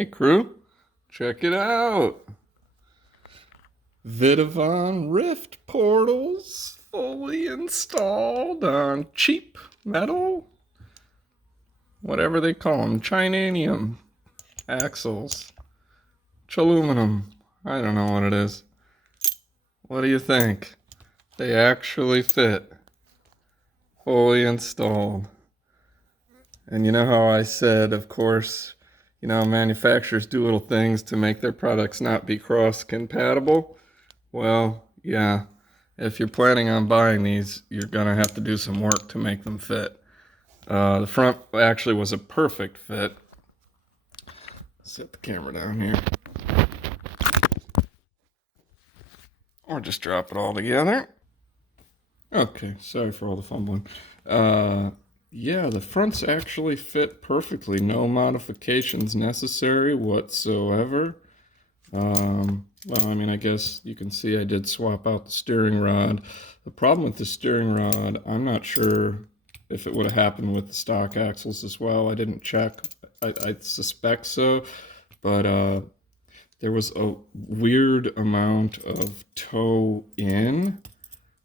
Hey crew, check it out. VITAVON RYFT portals fully installed on cheap metal, whatever they call them, Chinanium axles, aluminum. I don't know what it is. What do you think? They actually fit. Fully installed. And you know how I said, of course, manufacturers do little things to make their products not be cross-compatible? Well, yeah, if you're planning on buying these, you're gonna have to do some work to make them fit. The front actually was a perfect fit. Set the camera down here. Or just drop it all together. Okay, sorry for all the fumbling. Yeah, the fronts actually fit perfectly. No modifications necessary whatsoever. Well, I mean, I guess you can see I did swap out the steering rod. The problem with the steering rod, I'm not sure if it would have happened with the stock axles as well. I didn't check. I suspect so, but there was a weird amount of toe in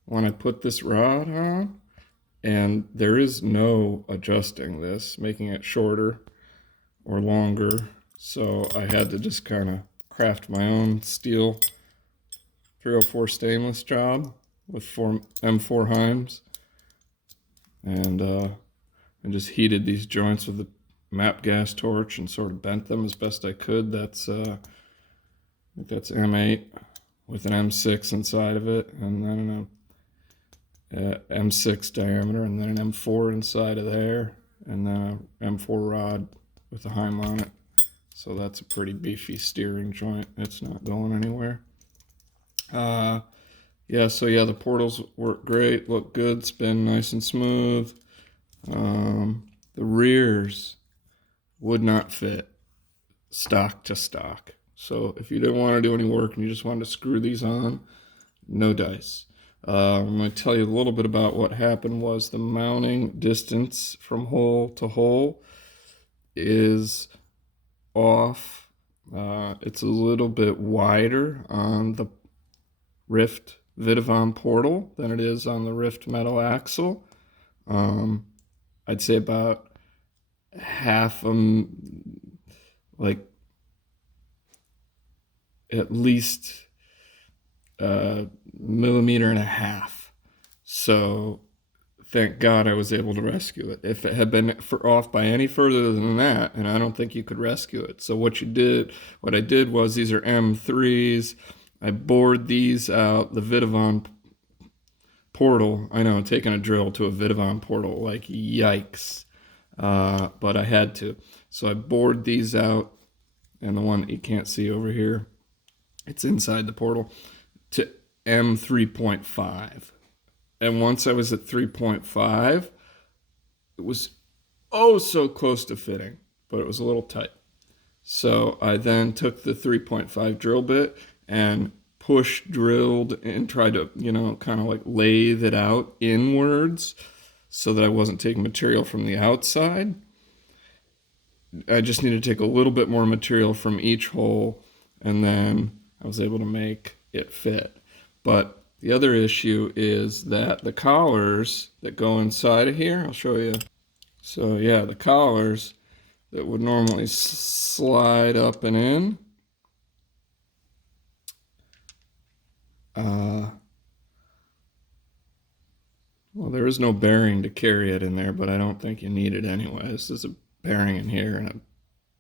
when I put this rod on, and there is no adjusting this, making it shorter or longer. So I had to just kind of craft my own steel 304 stainless job with M4 Heims, and I just heated these joints with a MAP gas torch and sort of bent them as best I could. That's M8 with an M6 inside of it, and then an M6 diameter, and then an M4 inside of there, and then an M4 rod with a Heim on it. So that's a pretty beefy steering joint. It's not going anywhere. Yeah, so yeah, the portals work great, look good, spin nice and smooth. The rears would not fit stock to stock. So if you didn't want to do any work and you just wanted to screw these on, no dice. I'm going to tell you a little bit about what happened. Was the mounting distance from hole to hole is off. It's a little bit wider on the RYFT VITAVON portal than it is on the RYFT metal axle. I'd say about half like at least a millimeter and a half. So thank God I was able to rescue it. If it had been off by any further than that, and I don't think you could rescue it. So what I did was, these are M3s. I bored these out, the VITAVON portal. I know, taking a drill to a VITAVON portal, like yikes. But I had to. So I bored these out, and the one that you can't see over here, it's inside the portal, to M3.5. And once I was at 3.5, it was oh so close to fitting, but it was a little tight. So I then took the 3.5 drill bit and drilled and tried to, kind of like lathe it out inwards so that I wasn't taking material from the outside. I just needed to take a little bit more material from each hole, and then I was able to make it fit. But the other issue is that the collars that go inside of here, I'll show you. So yeah, the collars that would normally slide up and in, well, there is no bearing to carry it in there, but I don't think you need it anyway. This is a bearing in here and a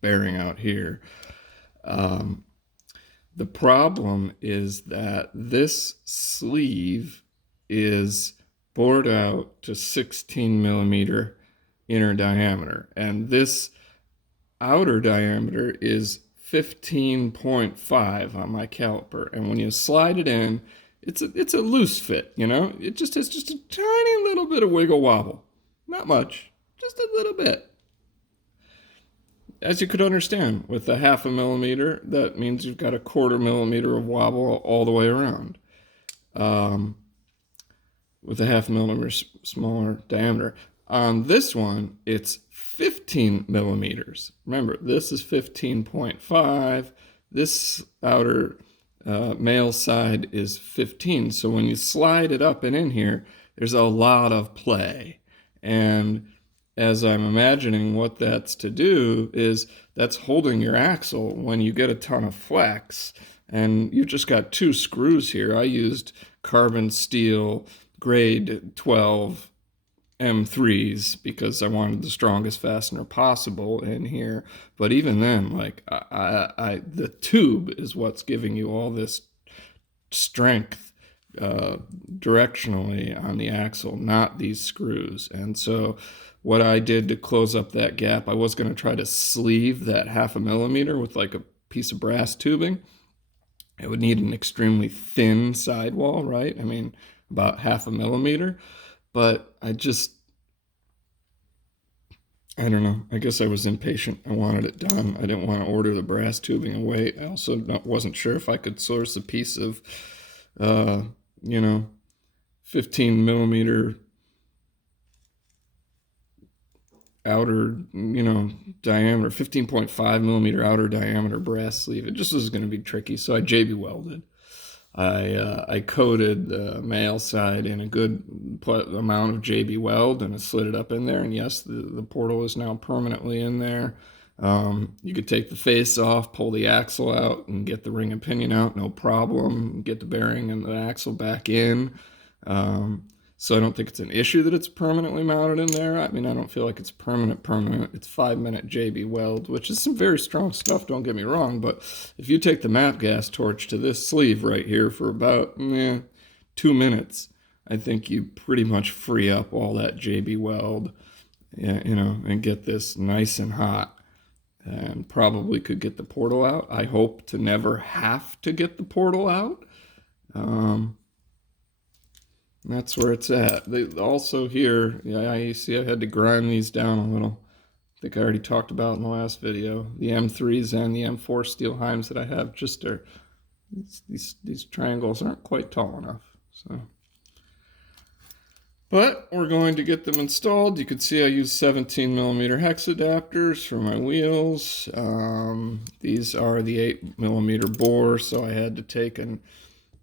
bearing out here. The problem is that this sleeve is bored out to 16 millimeter inner diameter, and this outer diameter is 15.5 on my caliper. And when you slide it in, it's a loose fit, It just has just a tiny little bit of wiggle wobble. Not much, just a little bit. As you could understand, with a 0.5 millimeter, that means you've got a 1/4 millimeter of wobble all the way around. With a 0.5 millimeter smaller diameter. On this one, it's 15 millimeters. Remember, this is 15.5. This outer male side is 15. So when you slide it up and in here, there's a lot of play. And as I'm imagining what that's to do is that's holding your axle when you get a ton of flex. And you've just got 2 screws here. I used carbon steel grade 12 M3s because I wanted the strongest fastener possible in here. But even then, like the tube is what's giving you all this strength directionally on the axle, not these screws. And so what I did to close up that gap, I was going to try to sleeve that 0.5 millimeter with like a piece of brass tubing. It would need an extremely thin sidewall, right? I mean, about 0.5 millimeter. But I don't know. I guess I was impatient. I wanted it done. I didn't want to order the brass tubing and wait. I also wasn't sure if I could source a piece of, 15 millimeter outer, diameter, 15.5 millimeter outer diameter brass sleeve. It just was going to be tricky. So I JB welded. I coated the male side in a good amount of JB weld, and I slid it up in there. And yes, the portal is now permanently in there. You could take the face off, pull the axle out, and get the ring and pinion out, no problem. Get the bearing and the axle back in. So I don't think it's an issue that it's permanently mounted in there. I mean, I don't feel like it's permanent. It's 5-minute JB weld, which is some very strong stuff, don't get me wrong. But if you take the MAP gas torch to this sleeve right here for about 2 minutes, I think you pretty much free up all that JB weld, and get this nice and hot. And probably could get the portal out. I hope to never have to get the portal out. That's where it's at. Also here, you see I had to grind these down a little. I think I already talked about in the last video. The M3s and the M4 steel heims that I have just are, these triangles aren't quite tall enough. So, but we're going to get them installed. You can see I use 17 millimeter hex adapters for my wheels. These are the 8 millimeter bore, so I had to take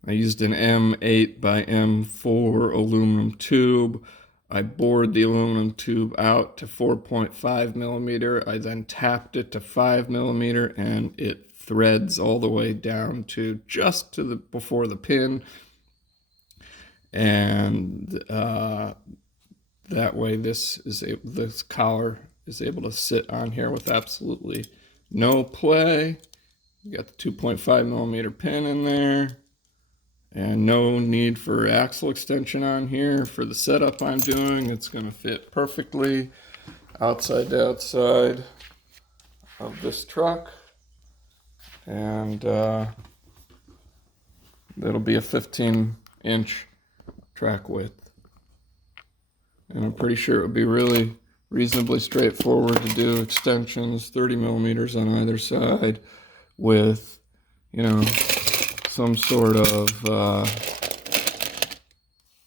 I used an M8 by M4 aluminum tube. I bored the aluminum tube out to 4.5 millimeter. I then tapped it to 5 millimeter, and it threads all the way down to just to before the pin. And that way this collar is able to sit on here with absolutely no play. You got the 2.5 millimeter pin in there. And no need for axle extension on here for the setup I'm doing. It's going to fit perfectly outside to outside of this truck. And it'll be a 15-inch track width. And I'm pretty sure it would be really reasonably straightforward to do extensions, 30 millimeters on either side with, some sort of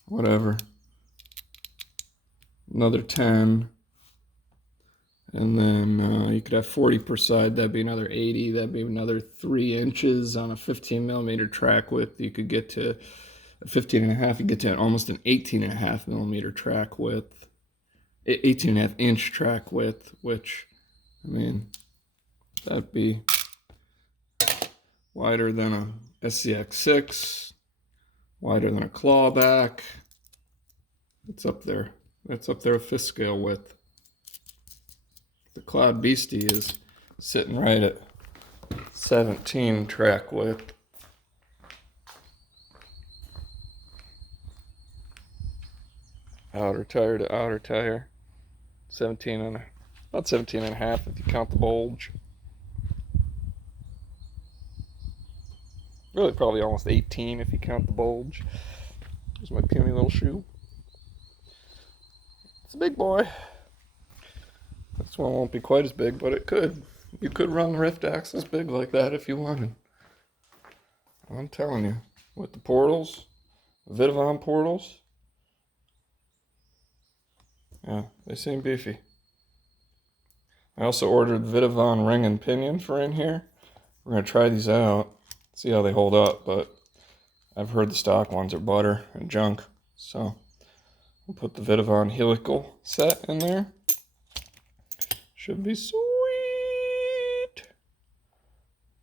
whatever, another 10, and then you could have 40 per side. That'd be another 80. That'd be another 3 inches on a 15 millimeter track width. You could get to 15.5. You get to almost an 18.5 millimeter track width, 18.5 inch track width, which, I mean, that'd be wider than a SCX6, wider than a clawback. It's up there. That's up there with fifth scale width. The Cloud Beastie is sitting right at 17 track width. Outer tire to outer tire. 17 and about 17 and a half if you count the bulge. Really probably almost 18 if you count the bulge. Here's my puny little shoe. It's a big boy. This one won't be quite as big, but it could. You could run the Ryft axles big like that if you wanted. I'm telling you, with the portals, VITAVON portals, Yeah, they seem beefy. I also ordered VITAVON ring and pinion for in here. We're going to try these out, see how they hold up, but I've heard the stock ones are butter and junk. So we'll put the VITAVON helical set in there. Should be sweet.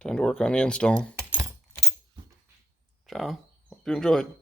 Time to work on the install. Ciao. Hope you enjoyed.